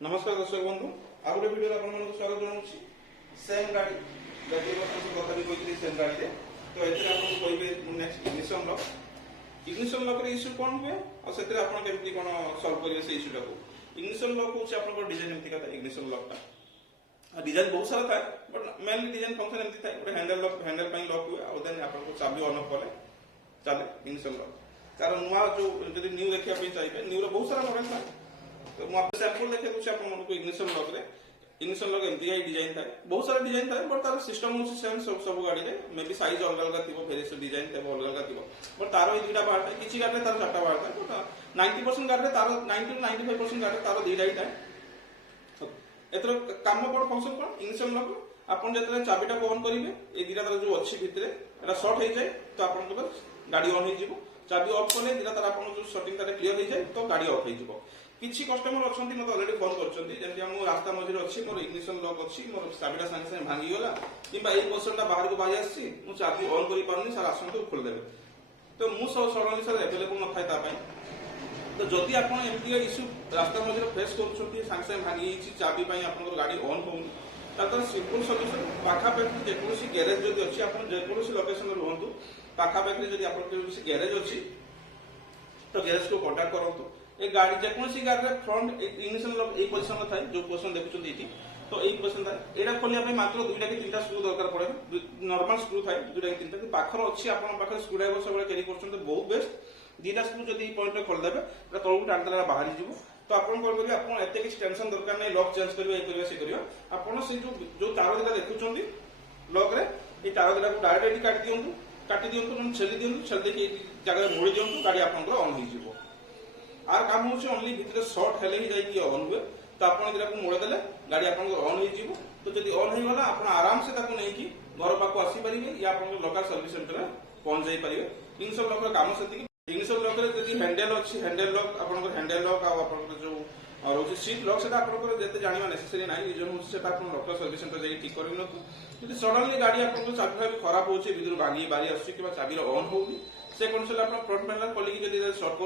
नमस्कार दर्शक बंधु आ गोटे वीडियो आपन स्वागत जनाऊँ सेम गाड़ी कथा भी कही सेम गाड़ी रे तो एथे आपन कहबे नेक्स्ट इग्निशन लॉक रे इश्यू कौन हुए और सेते आपन केमती कोन सॉल्व करिवे से इश्यूटा को इग्निशन लॉक होचे आपन डिजाइन एमती का इग्निशन लॉक ता डिजाइन बहुत सारा था बट मेनली डिजाइन फंक्शन एमती था गोटे हैंडल पे लॉक हुए और देन आपन को चाबी ऑन ऑफ कले चले इग्निशन लॉक कारण नुआ जो जदी न्यू देखिया पे चाहिए न्यू रे बहुत सारा मॉडल था तो मु आपको सैंपल देखा दूसरे आपको इग्निशन लॉक रे इग्निशन लॉक एमती ही डिजाइन था बहुत सारा डिजाइन था बट तार सिस्टम होची सेम सब गाड़ी रे मे बी साइज अलग अलग थिबो वेरिएशन डिजाइन थे अलग अलग थिबो बट तार ई दुटा पार्ट है किछि गाड़ी तार चारटा पार्ट है बट 90% गाड़ी तार 90 to 95% गाड़ी तार दुटा ही था एतर काम कोड फंक्शन कोन इग्निशन लॉक आपन जतरे चाबीटा ऑन करिवे ए दिटा तार जो अछि भितरे एटा शॉर्ट हो जाए तो आपन को गाड़ी ऑन हो जिवो चाबी ऑफ कले दिटा तार आपन जो सेटिंग तार क्लियर हो जाए तो गाड़ी ऑफ हो जिवो किछि कस्टमर अछंती मते ऑलरेडी फोन करछंती जेंति हम रास्ता मझिर अछि मोर इग्निशन लॉक अछि मोर चाबीटा संगे संगे भांगी गला किबा एई पर्सनटा बाहर को बाई आछि मु चाबी ऑन करि पारनी सर आसंतु खोल देबे तो मु सडनली सर अवेलेबल न थाय ता पय तो जदि आपण एमटी इश्यू रास्ता मझिर फेस करछंती संगे संगे भांगी छि चाबी पय आपन गाड़ी ऑन होउनी तातर सिंपल सॉल्यूशन पाखा पे जेकोसी गैरेज जदि अछि आपण जेकोसी लोकेशन रे रहंतु पाखा पे जदि आपण जेकोसी गैरेज अछि तो गैरेज को कांटेक्ट करंतु ए गाड़ी जेकोसी गाड़ी रे फ्रंट इग्निशन लॉक ए पोजीशन में थाय जो पोजीशन देखुछन एठी तो ए पोजीशन थाय एडा खोलिया पे मात्र दुईटा कि तीनटा स्क्रू दरकार पड़े नॉर्मल स्क्रू थाय दुईटा कि तीनटा पाखर अछि आपण पाखर स्क्रू ड्राइवर सब कैरी करछन तो बहुत बेस्ट दीटा स्क्रू जदि पॉइंट रे खोल देबे त तळु टाण देला बाहरी जिवो तो आपण कोन करिवे आपण एते किछ टेंशन दरकार नै लॉक चेंज करिवे ए करिवे से करियो आपण से जो तार दिला देखुछन लॉक रे ए तार दिला को डायरेक्ट काटी दियंतु न छेली दियंतु छेल देखि जगह मोड़ी दियंतु गाड़ी आपण ऑन हो जिवो आर काम होचे ओनली भितर शॉर्ट हेले ही जाई कि ऑन हुए तो आपण दिला को मोड़ देले गाड़ी आपण ऑन हो जिवो तो जदि ऑन हो गला आपण आराम से ताको नै कि घर पाको आसी परिबे या आपण लोकल सर्विस सेंटर रे पहुंच जाई परिबे इग्निशन लॉक रे काम सेति इग्निशन लॉक रे जदि हैंडल अछि हैंडल लॉक आपण हैंडल लॉक आ आपण जो रोचे सीट लॉक सेटा आपण जेते जानिबा नेसेसरी नाही रिजन होचे सेटा आपण लोकल सर्विस सेंटर जाई ठीक करिन न जदि सडनली गाड़ी आपण चाबी भी खराब होचे बिदुर भांगी बारी आसी कि चाबी ऑन होउनी से कौन आप फ्रंट पैनल खोलिक जब सर्ट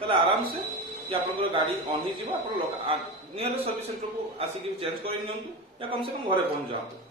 कर आराम से कि आप गाड़ी ऑन हो नियर सर्विस सेंटर को आसिक चेंज कर या कम से कम घरे पहुंच जाते